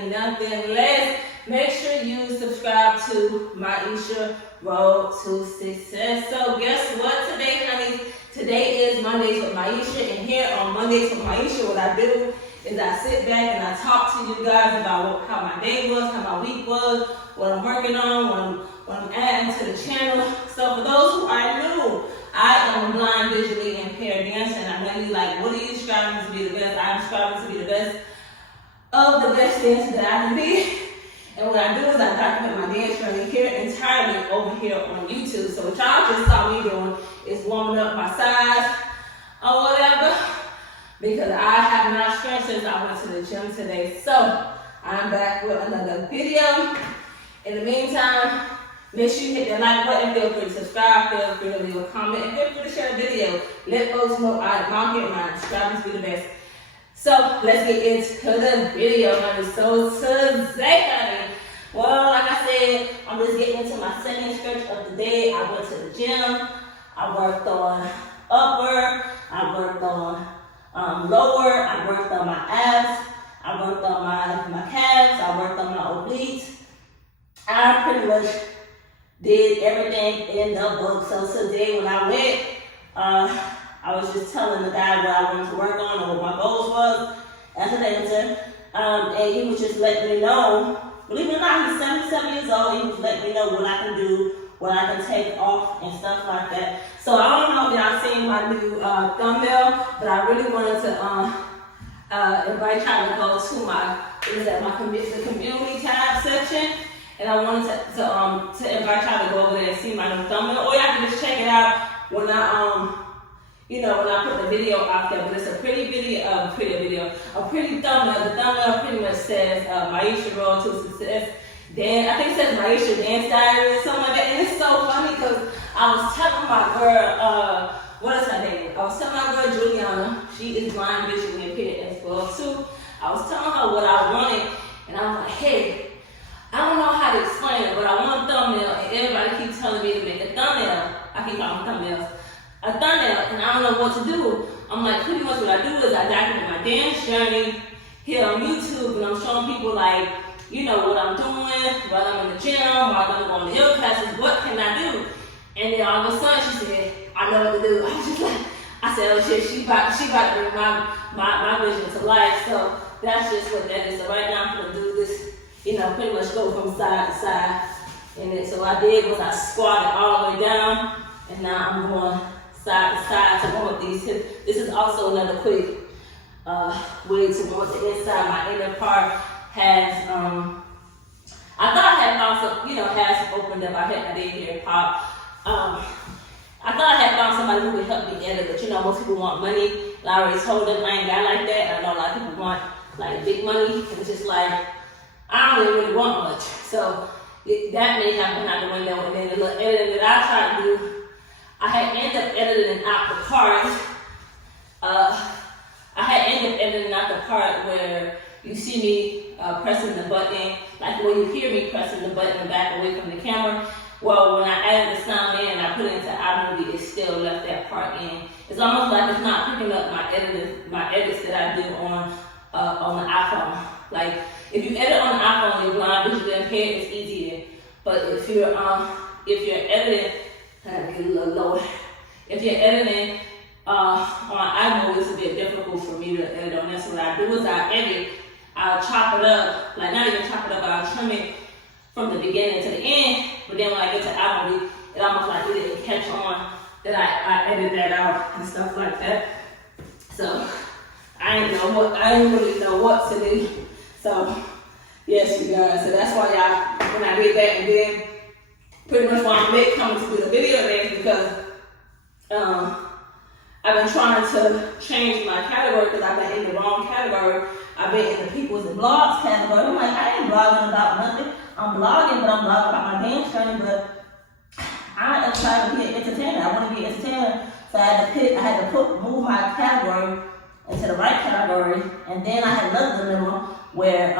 honey, nothing less. Make sure you subscribe to Maisha Road to Success. So guess what today, honey? Today is Mondays with Maisha, and here on Mondays with Maisha, what I do is I sit back and I talk to you guys about how my day was, how my week was, what I'm working on, what I'm adding to the channel. So for those who are new, I am a blind, visually impaired dancer, and I know you like, what are you striving to be the best? I'm striving to be the best of the best dancer that I can be. And what I do is I document my dance journey here entirely over here on YouTube. So what y'all just saw me doing is warming up my sides or whatever, because I have not stretched since I went to the gym today. So I'm back with another video. In the meantime, make sure you hit that like button, feel free to subscribe, feel free to leave a comment, and feel free to share the video. Let folks know I'm out here and I'm striving to be the best. So let's get into the video, honey. So today, honey, well, like I said, I'm just getting into my second stretch of the day. I went to the gym. I worked on upper. I worked on lower. I worked on my abs. I worked on my calves. I worked on my obliques. I pretty much did everything in the book. So today when I went, I was just telling the guy what I wanted to work on and what my goals was as a dancer. And he was just letting me know, believe it or not, he's 77 years old. He was letting me know what I can do, what I can take off and stuff like that. So I don't know if y'all seen my new thumbnail, but I really wanted to invite y'all to go to my community tab section. And I wanted to invite y'all to go over there and see my new thumbnail. Or y'all can just check it out when I put the video out there. But it's a pretty thumbnail. The thumbnail pretty much says Maisha Road to Success. Then I think it says Maisha Dance Diary or something like that. And it's so funny because I was telling my girl, what is her name? I was telling my girl Juliana, she is blind, visually impaired as well too. I was telling her what I wanted, and I was like, hey, I don't know how to explain it, but I want a thumbnail, and everybody keeps telling me to make a thumbnail. I keep calling thumbnails. A thumbnail, and I don't know what to do. I'm like, pretty much what I do is I document my dance journey here on YouTube, and I'm showing people like, what I'm doing, while I'm in the gym, while I'm going to yoga classes, what can I do? And then all of a sudden she said, I know what to do. I was just like, I said, oh shit, she about to bring my vision to life. So that's just what that is. So right now I'm gonna do this, pretty much go from side to side. And then so I did was I squatted all the way down, and now I'm going side to side to warm up these hips. This is also another quick way to warm up the inside. My inner part has, I thought I had found some, has opened up. I did hear it pop. I thought I had found somebody who would help me edit, but most people want money. I already told them I ain't got like that. I know a lot of people want like big money. It's just like, I don't really want much. So that may have been out the window. And then the little editing that I tried to do, I had ended up editing out the part. Where you see me pressing the button, like the way you hear me pressing the button back away from the camera. Well, when I added the sound in and I put it into iMovie, it still left that part in. It's almost like it's not picking up my edits that I do on the iPhone. Like if you edit on the iPhone, you're blind, visually impaired, it's easier. But if you're editing, get a little lower. If you're editing on iMovie, it's a bit difficult for me to edit on that. So what I do is I'll chop it up, like not even chop it up, but I'll trim it from the beginning to the end. But then when I get to iMovie, it almost like it didn't catch on that I edit that out and stuff like that. So I didn't really know what to do. So yes, you guys. So that's why when I did that, and then pretty much why I'm coming to do the video today, because I've been trying to change my category because I've been in the wrong category. I've been in the people's and blogs category. I'm like, I ain't blogging about nothing. I'm blogging, but I'm blogging about my dance journey. But I am trying to be an entertainer. I want to be an entertainer. So I had to move my category into the right category. And then I had another dilemma where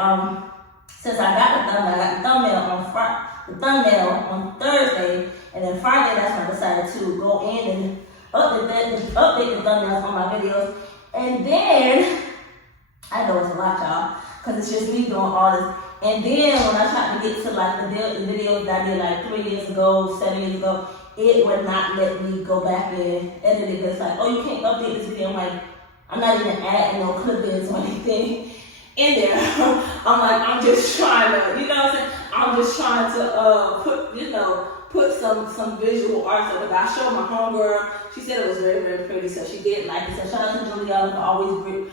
since I got the thumbnail on Thursday, and then Friday that's when I decided to go in and update the thumbnails on my videos. And then I know it's a lot, y'all. because it's just me doing all this. And then when I tried to get to like the videos that I did like 3 years ago, 7 years ago, it would not let me go back and edit it. It's like, oh, you can't update this video. I'm like, I'm not even adding no clip-ins or anything in there. I'm like, I'm just trying to, you know what I'm saying? I'm just trying to put some visual art. So I showed my homegirl. She said it was very, very pretty, so she did like it. So shout out to Juliana for always really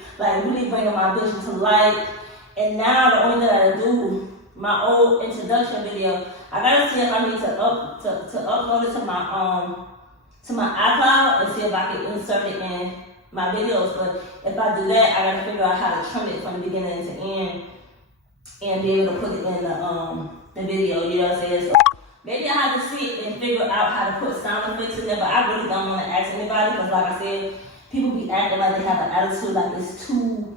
bringing my vision to light. And now the only thing that I do, my old introduction video, I gotta see if I need to upload it to my iCloud and see if I can insert it in my videos. But if I do that, I gotta figure out how to trim it from the beginning to end and be able to put it in the video. You know what I'm saying? So maybe I have to sit and figure out how to put sound effects in there. But I really don't want to ask anybody because, like I said, people be acting like they have an attitude, like it's too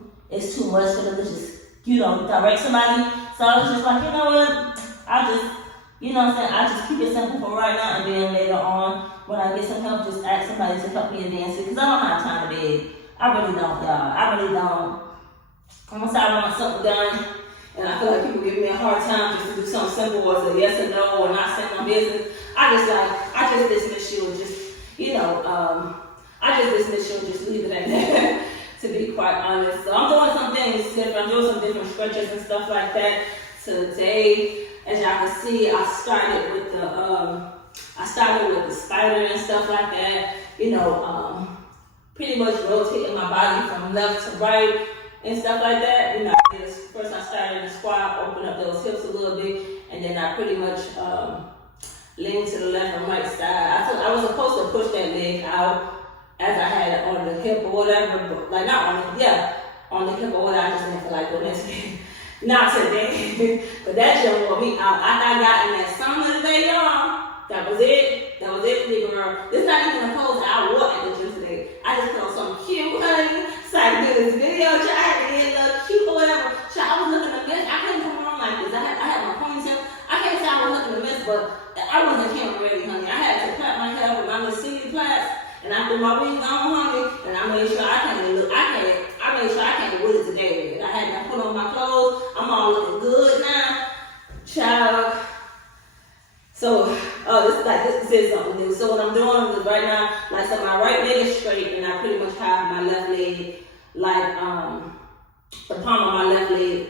much for them to just direct somebody. So I was just like, you know what? I'll just keep it simple for right now, and then later on, when I get some help, just ask somebody to help me advance it. Because I don't have time to beg. I really don't, y'all. I really don't. Once I want something done, and I feel like people give me a hard time just to do something simple or say yes or no or not say my business, I just dismiss you and just, I just dismiss you and just leave it at that. To be quite honest. So I'm doing some things different. I'm doing some different stretches and stuff like that today. As y'all can see, I started with the spider and stuff like that. Pretty much rotating my body from left to right and stuff like that. First I started in the squat, open up those hips a little bit, and then I pretty much lean to the left and right side. I was supposed to push that leg out as I had it on the hip or whatever, but like not on the, on the hip or whatever. I just didn't feel like doing that today. Not today. But that just wore me out. I got in that sauna today, y'all. That was it. That was it for me, girl. This not even the clothes that I wore at the gym today. I just put on something cute, honey. So I could do this video. I had to get a little cute or whatever. So I was looking a mess. I couldn't come on like this. I had my ponytail. I can't say I was looking a mess, but I wasn't camera ready, honey. I had to plait my hair with my little silly plaits. And I threw my wig on, honey, and I made sure I made sure I came with it today. I had to put on my clothes. I'm all looking good now. Child. So, this is something new. So what I'm doing is right now, like I said, my right leg is straight, and I pretty much have my left leg, like, the palm of my left leg,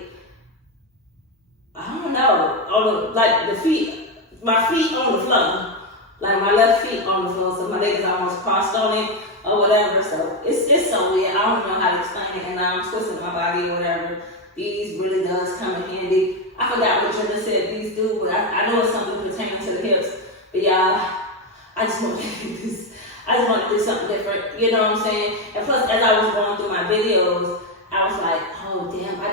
I don't know, like the feet, my feet on the floor. Like my left feet on the floor, so my legs almost crossed on it or whatever. So it's so weird. I don't know how to explain it, and now I'm twisting my body or whatever. These really does come in handy. I forgot what Jenna said these do, but I know it's something pertaining to the hips. But y'all, I just want to do something different. You know what I'm saying? And plus, as I was going through my videos, I was like, oh damn, I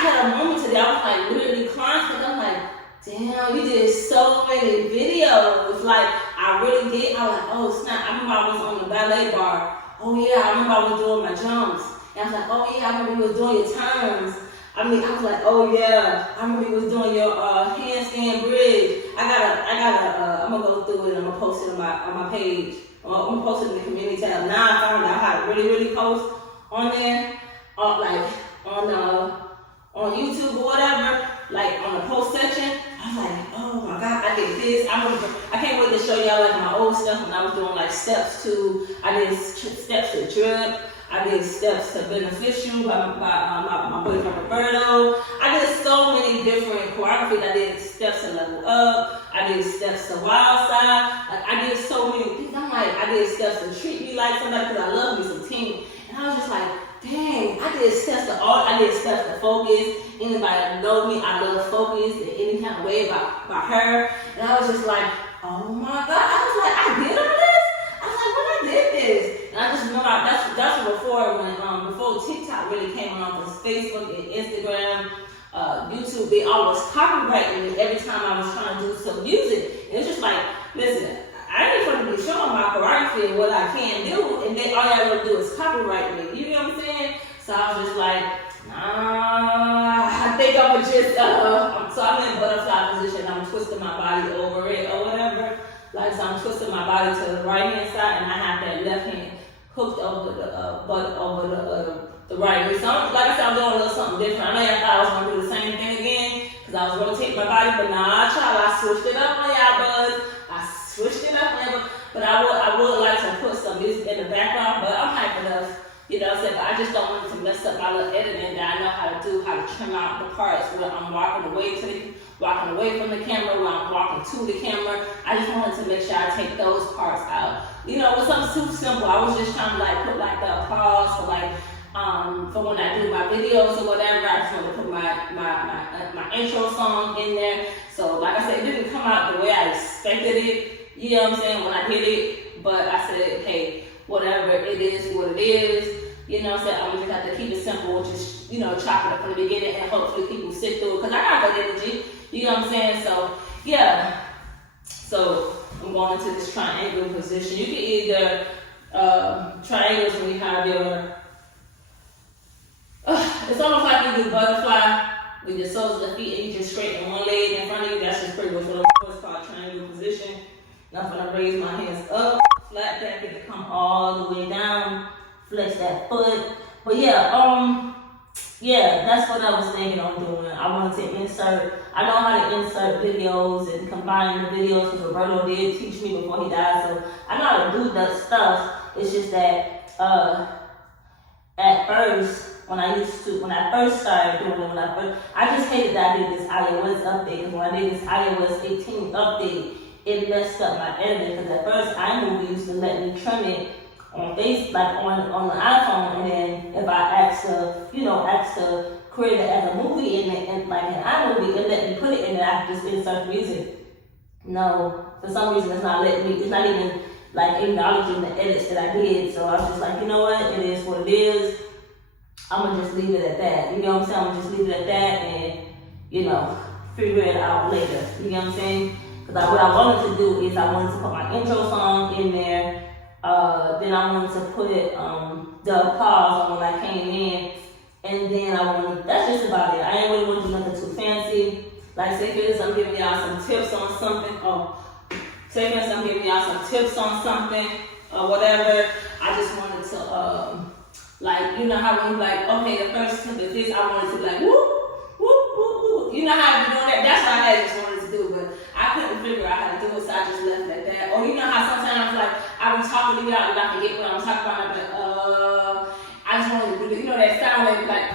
had a moment today. I was like literally crying because I'm like, damn, you did so many videos. Like, I really did. I was like, oh, snap. I remember I was on the ballet bar. Oh, yeah, I remember I was doing my jumps. And I was like, oh, yeah, I remember you was doing your turns. I was like, oh, yeah, I remember you was doing your handstand bridge. I'm going to go through it and I'm going to post it on my page. I'm going to post it in the community tab. Now I found out how to really, really post on there. On YouTube or whatever, like on the post section. I'm like, oh my God, I did this. I can't wait to show y'all like my old stuff when I was doing like steps to, I did steps to drip. I did steps to beneficial by my boyfriend Roberto. I did so many different choreographies. I did steps to level up. I did steps to wild side. Like I did so many things. I'm like, I did steps to treat me like somebody because I love me some team. And I was just like, dang, I did steps to focus. Anybody that know me, I love focus in any kind of way about her. And I was just like, oh my God. I was like, I did all this? I was like, when I did this? And I just remember that's before TikTok really came on, because Facebook and Instagram, YouTube, they all was copywriting me every time I was trying to do some music. And it's just like, listen, I ain't going to be showing my choreography and what I can do, and then all y'all gonna do is copyright me. You know what I'm saying? So I was just like, nah, I think I'm gonna just, so I'm in butterfly position. I'm twisting my body over it or whatever. Like, so I'm twisting my body to the right hand side, and I have that left hand hooked over the right hand. So like I said, I'm doing a little switched it up on y'all buzz. I switched it up whenever, but I would like to put some music in the background, but I'm hyped enough. You know what I'm saying? But I just don't want it to mess up my little editing that I know how to do, how to trim out the parts where I'm walking away from the camera, where I'm walking to the camera. I just wanted to make sure I take those parts out. You know, it was something super simple. I was just trying to like put like the applause for like for when I do my videos or whatever. I just wanted to put my intro song in there. So like I said, it didn't come out the way I expected it. You know what I'm saying? When I did it, but I said, hey, whatever, it is what it is. You know what I'm saying? I'm just have to keep it simple, which is, you know, chop it up from the beginning and hopefully people sit through it. Because I got good energy. You know what I'm saying? So, yeah. So, I'm going into this triangle position. You can either triangles when you have your, it's almost like you do butterfly with your soles of the feet and you just straighten one leg in front of you. That's just pretty much what it's called, triangle position. Now I'm going to raise my hands up, flat back, and come all the way down. Flex that foot. But yeah, that's what I was thinking on doing. I wanted to insert, I know how to insert videos and combine the videos because Roberto did teach me before he died. So I know how to do that stuff. It's just that at first, when I first started doing it, I just hated that I did this iOS update. Because when I did this iOS 18 update, it messed up my editing. Because at first, iMovie used to let me trim it on on the iPhone, and then if I asked to create it as a movie in it, and like an iMovie, it let me put it in there. I could just insert music. No, for some reason it's not letting me. It's not even like acknowledging the edits that I did. So I was just like, you know what? It is what it is. I'm gonna just leave it at that. You know what I'm saying? I'm gonna just leave it at that, and figure it out later. You know what I'm saying? Because what I wanted to do is I wanted to put my intro song in there. Then I wanted to put the applause on when I came in, and then that's just about it. I ain't really want to do nothing too fancy. Like say for instance, I'm giving y'all some tips on something, or or whatever. I just wanted to, like, you know how when you like, okay, the first tip is this, I wanted to be like, whoop, whoop, whoop, whoop. You know how you doing that? That's what I just wanted to do, but I couldn't figure out how to do it, so I just left it at that. Or you know how sometimes like I be talking to you out and I forget what I'm talking about. I'm like, I just wanted to do, that sound like, like,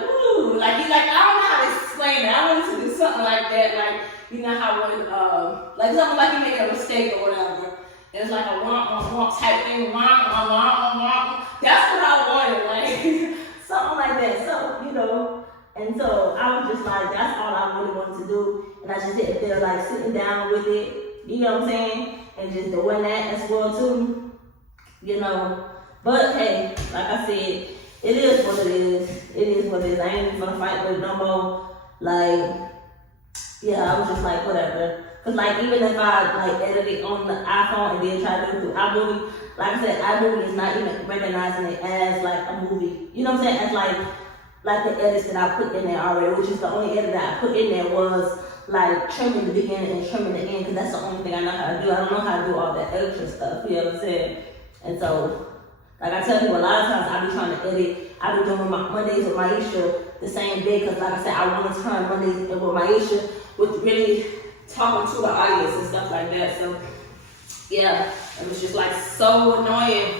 ooh, like you like, I don't know how to explain it. I wanted to do something like that, like, you know how when, like something like you make a mistake or whatever. And it's like a womp type thing, womp. That's what I wanted, like something like that. So, and so I was just like, that's all I really wanted to do. And I just didn't feel like sitting down with it, you know what I'm saying? And just doing that as well too, But hey, like I said, it is what it is. It is what it is. I ain't even gonna fight with it no more. Like, yeah, I was just like, whatever. Cause like even if I like edit it on the iPhone and then try to do it through iMovie, like I said, iMovie is not even recognizing it as like a movie. You know what I'm saying? As like the edits that I put in there already, which is the only edit that I put in there was like trimming the beginning and trimming the end, because that's the only thing I know how to do. I don't know how to do all that extra stuff, you know what I'm saying? And so, like I tell people, a lot of times I be trying to edit, I be doing my Mondays with Maisha the same day, because like I said, I want to turn Mondays with Maisha with really talking to the audience and stuff like that. So, yeah, it was just like so annoying.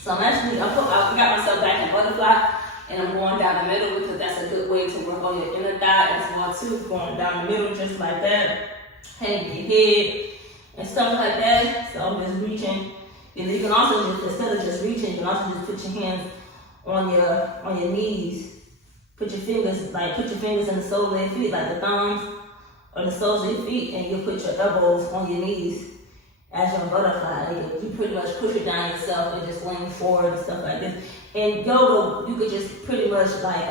So I'm actually, I got myself back in butterfly, and I'm going down the middle because that's a good way to work on your inner thigh as well too. Going down the middle just like that, hanging your head and stuff like that. So I'm just reaching. And you can also just, instead of just reaching, you can also just put your hands on your knees. Put your fingers in the soles of your feet, like the thumbs or the soles of your feet, and you put your elbows on your knees as your butterfly. You pretty much push it down yourself and just lean forward and stuff like this. In yoga, you could just pretty much like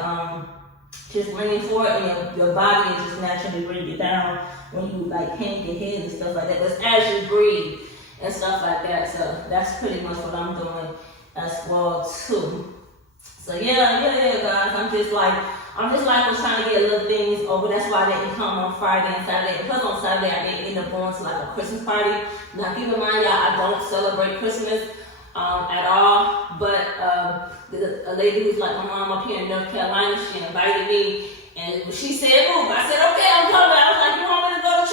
just lean forward, and your body is just naturally bring it down when you like hang your head and stuff like that. But as you breathe and stuff like that, so that's pretty much what I'm doing as well too. So yeah, guys, I'm just like was trying to get little things over. That's why I didn't come on Friday and Saturday. Because on Saturday I didn't end up going to like a Christmas party. Now keep in mind, y'all, I don't celebrate Christmas at all. But a lady who's like my mom up here in North Carolina, she invited me, and she said, "Move." I said, "Okay, I'm coming." I was like, "You want me to go to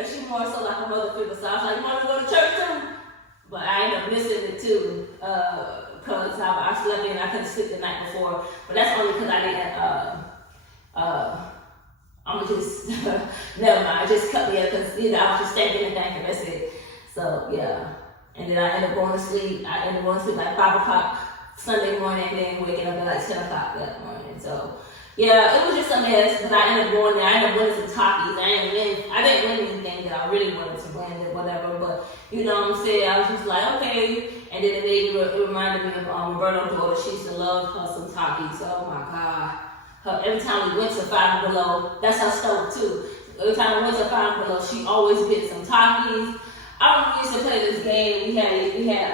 Cause she more so like a mother figure. So I was like, you want to go to church too? But I ended up missing it too. Cause I slept in, I couldn't sleep the night before. But that's only because I didn't, I'm just, never mind, just cut me up because, I was just thinking and thinking, that's it. So, yeah. And then I ended up going to sleep. I ended up going to sleep like 5 o'clock Sunday morning and then waking up at like 10 o'clock that morning. So, yeah, it was just a mess, but I ended up going there. I ended up winning some Takis. I didn't win anything that I really wanted to win or whatever, but you know what I'm saying? I was just like, okay. And then it reminded me of Roberto's daughter. She used to love her some Takis. Oh my God. Every time we went to Five Below, that's her stove too. Every time we went to Five Below, she always get some Takis. I remember we used to play this game. We had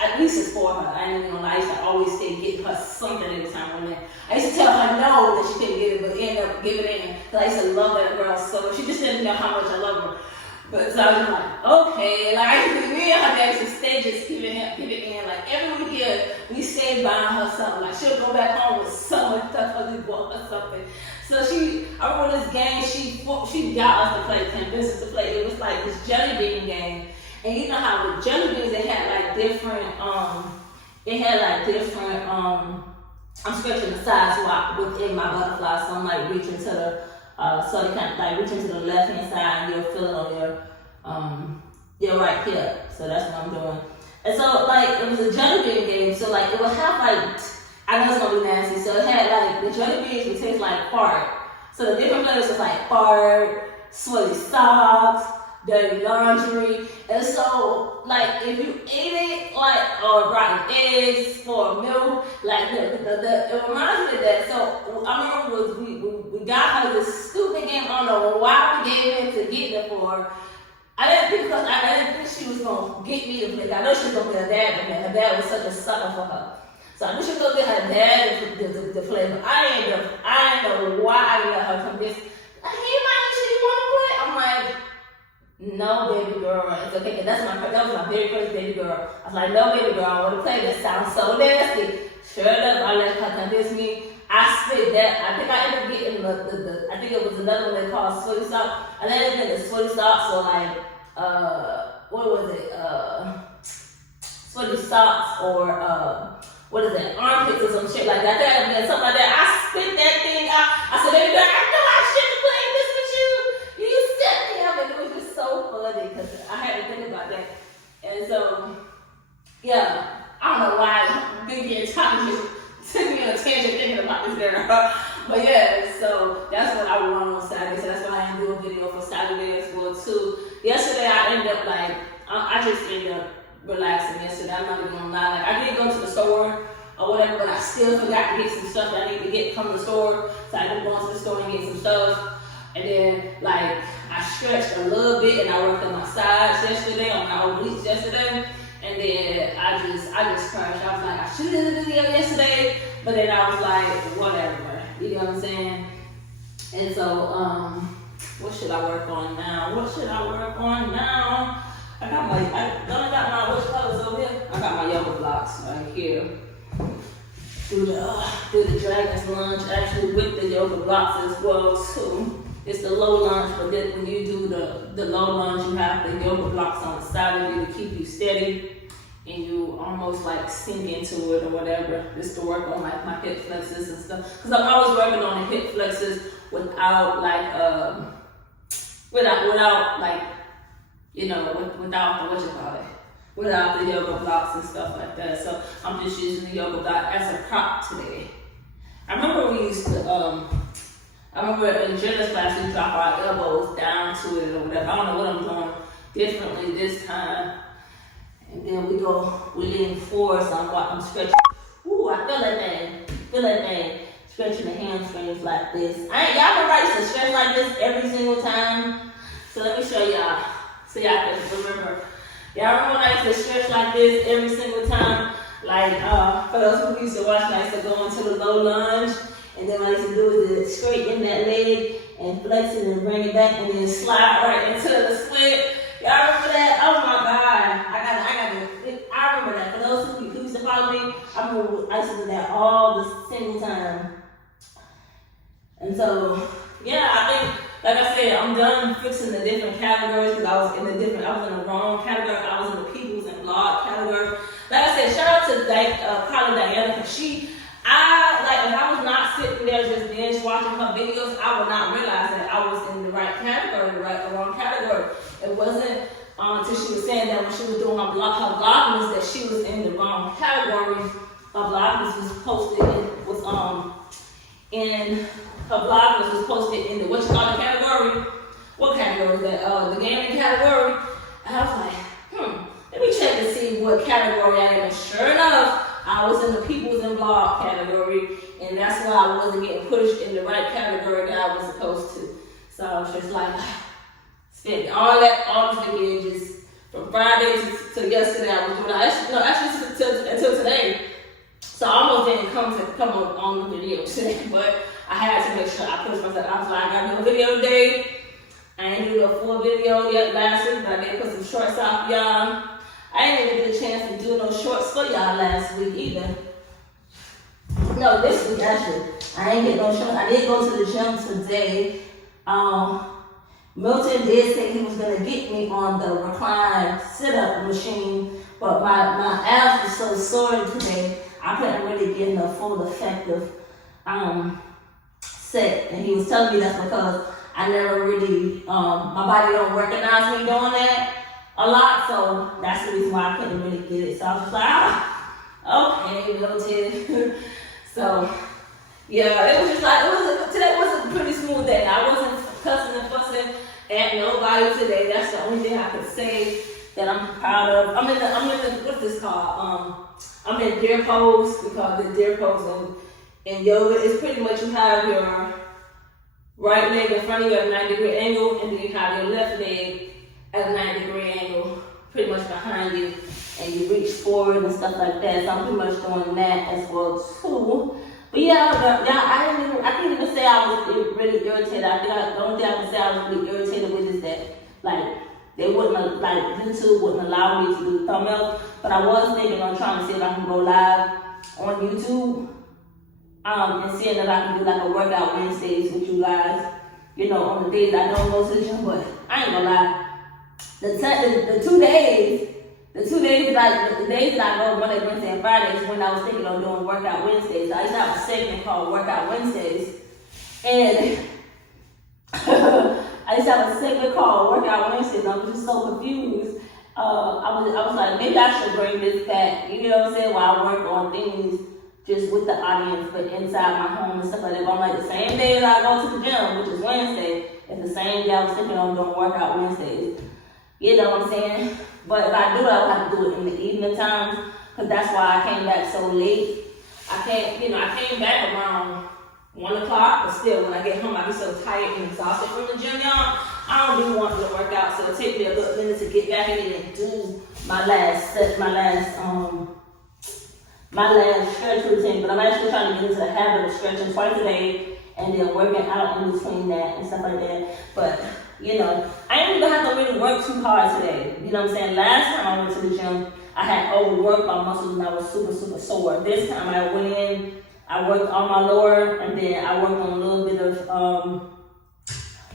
at least it's for her. I ain't even gonna lie. I used to always say get her something every time we went. I used to tell her no that she couldn't get it, but end up giving it in. Cause I used to love that girl so she just didn't know how much I love her. But so I was just like, okay, like I used to me and her dad used to stay just give it in. Like every weekend we stayed buying her something. Like she'll go back home with so much stuff because we bought her something. So I remember this game she got us to play, convinced us to play. It was like this jelly bean game. And you know how with jelly beans they had like different I'm stretching the sides within my butterfly, so I'm like reaching to the so they kind of like reaching to the left hand side and you'll feel it on your right hip. So that's what I'm doing. And so like it was a jelly bean game, so like it would have like, I know it's gonna be nasty, so it had like the jelly beans would taste like fart. So the different flavors was like fart, sweaty socks, dirty laundry, and so like if you ate it like or rotten eggs or milk, like it reminds me of that. So I remember we got her this stupid game. I don't know why we gave in to get it for. I didn't think she was gonna get me to play. I know she was gonna get her dad to play. Her dad was such a sucker for her. So I knew she was gonna get her dad to play, but I didn't know why I let her convince. Hey, man, she wanna play? I'm like, no, baby girl, it's okay. That was my very first baby girl. I was like, no, baby girl, I want to play. That sounds so nasty. Sure enough, I let her convince me. I spit that. I think I ended up getting I think it was another one they called sweaty socks. I ended up getting the sweaty socks or like, what was it? Sweaty socks or, what is that? Armpits or some shit like that. Something like that. I spit that thing out. I said, baby girl, I know I shouldn't play this with you. You set me up, and it was just so funny because I had to think about that. And so, yeah, I don't know why Biggie and Tommy just took me on a tangent thinking about this girl. But yeah, so that's what I won on Saturday. So that's why I didn't do a video for Saturday as well too. Yesterday I ended up like, I just ended up relaxing yesterday. I'm not even gonna lie. Like I did go to the store or whatever, but I still forgot to get some stuff that I need to get from the store. So I ended up going to the store and get some stuff. And then like I stretched a little bit and I worked on my sides yesterday, on my obliques yesterday. And then I just crashed. I was like, I should have done the video yesterday, but then I was like, whatever. You know what I'm saying? And so, what should I work on now? I got my which colors over here? I got my yoga blocks right here. Do the dragon's lunge actually with the yoga blocks as well too. It's the low lunge, but then when you do the low lunge, you have the yoga blocks on the side of you to keep you steady, and you almost like sink into it or whatever. Just to work on like my hip flexors and stuff. Because I'm always working on the hip flexors without like without like, you know, without without the yoga blocks and stuff like that. So I'm just using the yoga block as a prop today. I remember we used to I remember in gymnast class we drop our elbows down to it or whatever. I don't know what I'm doing differently this time. And then we lean forward, so I'm stretching. Ooh, I feel that man. Stretching the hamstrings like this. Y'all remember I used to stretch like this every single time. So let me show y'all, so y'all can remember. Y'all remember when I used to stretch like this every single time? Like, for those who used to watch, I used to go into the low lunge. And then what I used to do is straighten that leg and flex it and bring it back and then slide right into the split. Y'all remember that? Oh my God. I remember that. For those who used to follow me, I remember I used to do that all the single time. And so, yeah, I think like I said, I'm done fixing the different categories because I was in the wrong category. I was in the peoples and blog category. Like I said, shout out to Carla Diana, because if I was not sitting there just binge watching her videos, I would not realize that I was in the right category, the wrong category. It wasn't until she was saying that when she was doing her vlogmas that she was in the wrong category. Her vlogmas was posted in the what you call the category? What category is that? The gaming category. And I was like, let me check and see what category I am. And sure enough, I was in the peoples and blog category, and that's why I wasn't getting pushed in the right category that I was supposed to. So I was just like, spending all this weekend, just from Friday to yesterday, I was doing actually until today. So I almost didn't come on the video today, but I had to make sure I pushed myself. I was like, I got to do a video today. I ain't do a full video yet last week, but I did put some shorts out for y'all. I didn't even get a chance to do no shorts for y'all last week either. No, this week actually. I ain't get no shorts. I did go to the gym today. Milton did say he was gonna get me on the recline sit-up machine, but my abs were so sore today, I couldn't really get the full effective set. And he was telling me that's because I never really, my body don't recognize me doing that a lot, so that's the reason why I couldn't really get it. So I was just like, okay, Milton. So yeah, it was just like, today was a pretty smooth day. I wasn't cussing and fussing at nobody today. That's the only thing I could say that I'm proud of. I'm in the what's this called? I'm in deer pose, because the deer pose in yoga is pretty much you have your right leg in front of you at a 90-degree angle, and then you have your left leg at a 90-degree angle, pretty much behind you, and you reach forward and stuff like that. So I'm pretty much doing that as well too. But yeah, I can't even say I was really irritated. I think the only thing I can say I was really irritated with is that, like, they wouldn't, like, YouTube wouldn't allow me to do thumbnails. But I was thinking on trying to see if I can go live on YouTube, and seeing that I can do like a workout Wednesdays with you guys, you know, on the days I don't go to the gym. But I ain't gonna lie, the two days that I go Monday, Wednesday, and Friday is when I was thinking of doing workout Wednesdays. I used to have a segment called Workout Wednesdays, and I used to have a segment called Workout Wednesdays. I was just so confused. I was like, maybe I should bring this back. You know what I'm saying? While I work on things just with the audience, but inside my home and stuff like that. But I'm like, the same day that I go to the gym, which is Wednesday, it's the same day I was thinking of doing Workout Wednesdays. You know what I'm saying? But if I do it, I would have to do it in the evening times, because that's why I came back so late. I came back around 1 o'clock, but still, when I get home, I be so tired and exhausted from the gym, y'all. I don't even want to work out, so it'll take me a little minute to get back in and do my last stretch routine. But I'm actually trying to get into the habit of stretching twice a day and then working out in between that and stuff like that. But you know, I ain't even have to really work too hard today. You know what I'm saying? Last time I went to the gym, I had overworked my muscles and I was super, super sore. This time I went in, I worked on my lower, and then I worked on a little bit of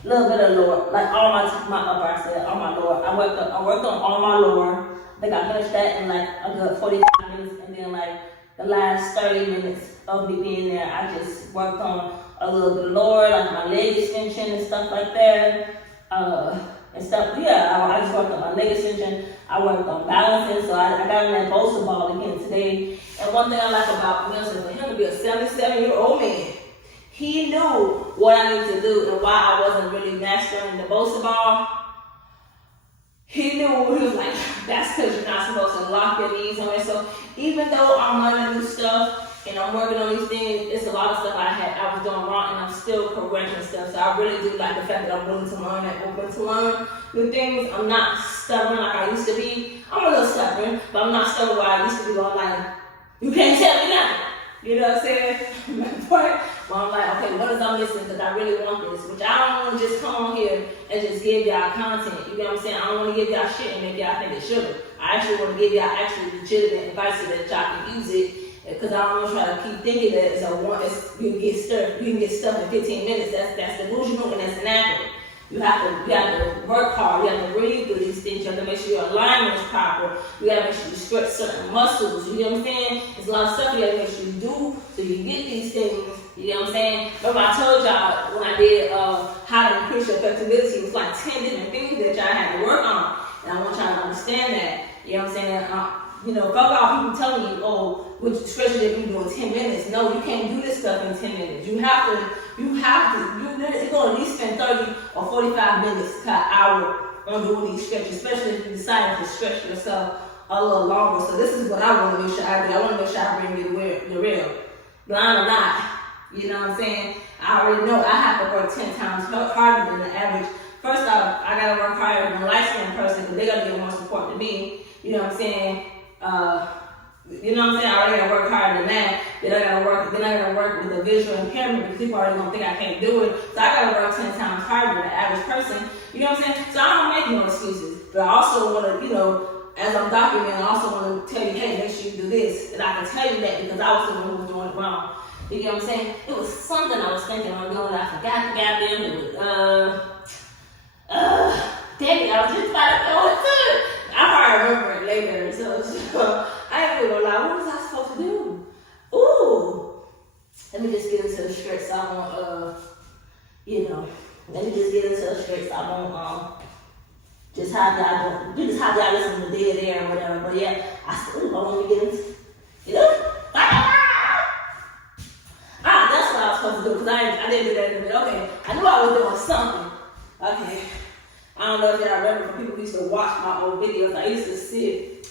lower, like all my upper. I said all my lower. I worked on all my lower. I think I finished that in like a good 45 minutes, and then like the last 30 minutes of me being there, I just worked on a little bit lower, like my leg extension and stuff like that. And stuff, yeah, I just worked on my leg extension. I worked on balancing, so I got in that bolster ball again today. And one thing I like about Wilson, for him to be a 77-year-old man, he knew what I needed to do and why I wasn't really mastering the bolster ball. He knew, he was like, that's because you're not supposed to lock your knees on it. So even though I'm learning new stuff and I'm working on these things, it's a lot of stuff I was doing wrong, and I'm still correcting stuff. So I really do like the fact that I'm willing to learn and open to learn new things. I'm not stubborn like I used to be. I'm a little stubborn, but I'm not stubborn where I used to be going like, you can't tell me nothing. You know what I'm saying? Well, I'm like, okay, what is I missing? Because I really want this. Which I don't want to just come on here and just give y'all content. You know what I'm saying? I don't want to give y'all shit and make y'all think it's sugar. I actually want to give y'all actually legitimate advice so that y'all can use it. Because I don't want to try to keep thinking that you can get stuff in 15 minutes. That's delusional and that's inaccurate. You have to work hard. You have to breathe through these things. You have to make sure your alignment is proper. You got to make sure you stretch certain muscles. You get what I'm saying? There's a lot of stuff you got to make sure you do so you get these things. You get what I'm saying? Remember I told y'all when I did how to increase your flexibility, it was like 10 different things that y'all had to work on. And I want y'all to understand that. You know what I'm saying? Fuck all people telling you, oh, which stretches that you do in 10 minutes. No, you can't do this stuff in 10 minutes. You're going to at least spend 30 or 45 minutes to an hour on doing these stretches, especially if you decide to stretch yourself a little longer. So this is what I want to make sure I do. I want to make sure I bring you the real. Blind or not, you know what I'm saying? I already know I have to work 10 times harder than the average. First off, I got to work harder than a light-skinned person because they're going to get more support than me. You know what I'm saying? I already gotta work harder than that. Then I gotta work with a visual impairment because people already gonna think I can't do it. So I gotta work 10 times harder than the average person. You know what I'm saying? So I don't make no excuses. But I also wanna, as I'm documenting, I also wanna tell you, hey, make sure you do this. And I can tell you that because I was the one who was doing it wrong. You know what I'm saying? It was something I was thinking on doing. I forgot the goddamn it was dang it, I was just about to go into it. I probably remember it later, so I ain't gonna lie, what was I supposed to do? Ooh, let me just get into the stretch so I won't, let me just get into the stretch so I won't, just have y'all listen to dead air or whatever, but yeah, I still don't want to get into, that's what I was supposed to do, because I didn't do that in a minute. Okay, I knew I was doing something. Okay. I don't know if y'all remember, for people who used to watch my old videos, I used to sit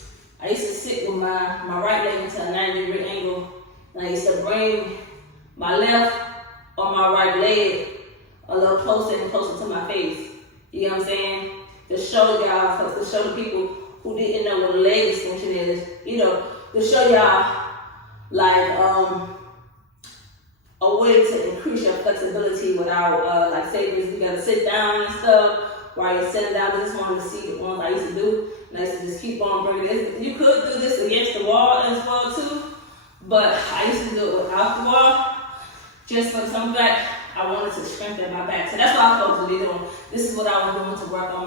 with my right leg into a 90-degree angle, and I used to bring my left or my right leg a little closer and closer to my face. You know what I'm saying? To show y'all, to show the people who didn't know what a leg extension is, to show y'all, like, a way to increase your flexibility without, say, you gotta sit down and stuff. While you're sitting down, I just wanted to see the ones I used to do. And I used to just keep on bringing this. You could do this against the wall as well too, but I used to do it without the wall. Just for some fact, I wanted to strengthen my back. So that's what I was supposed to be doing. This is what I was doing to work on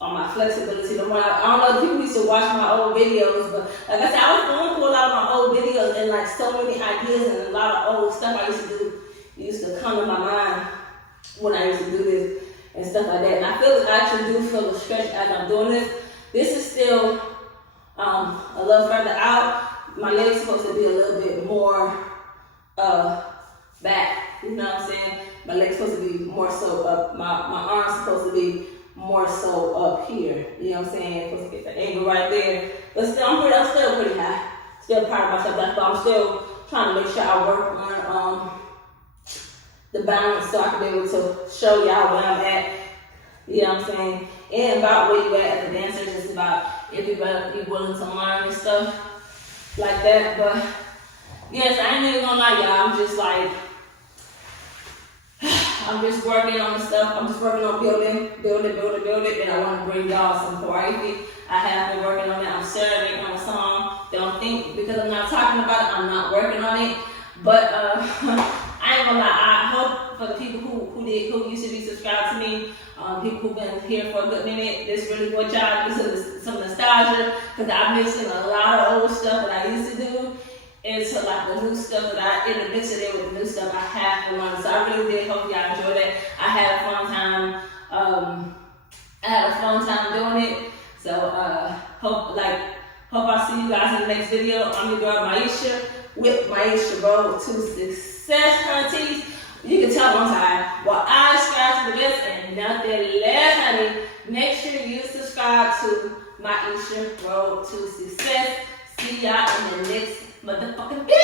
my flexibility. I don't know if people used to watch my old videos, but like I said, I was going through a lot of my old videos and like so many ideas and a lot of old stuff I used to do used to come to my mind when I used to do this. And stuff like that. And I actually do feel the stretch as I'm doing this. This is still a little further out. My leg's supposed to be a little bit more back. You know what I'm saying? My leg's supposed to be more so up. My arm's supposed to be more so up here. You know what I'm saying? Supposed to get the angle right there. But still, I'm still pretty high. Still proud of myself. That's why I'm still trying to make sure I work on the balance so I can be able to show y'all where I'm at, you know what I'm saying? And about where you at as a dancer, just about if you're willing to learn and stuff like that. But yes, I ain't even gonna lie, y'all. I'm just working on the stuff. I'm just working on building, and I want to bring y'all some variety. I have been working on it. I'm serenading on a song. Don't think because I'm not talking about it, I'm not working on it. But I ain't gonna lie, I hope for the people who used to be subscribed to me, people who've been here for a good minute, this really what y'all do, some nostalgia, because I'm mixing a lot of old stuff that I used to do into like the new stuff that I intermix it in with the new stuff I have to learn. So I really did hope y'all enjoyed it. I had a fun time doing it. So hope I see you guys in the next video. I'm your girl Maisha with Maisha Road to Success, honey. You can tell I'm tired. Well, I strive for the best and nothing less, honey. Make sure you subscribe to Maisha Road to Success. See y'all in the next motherfucking video.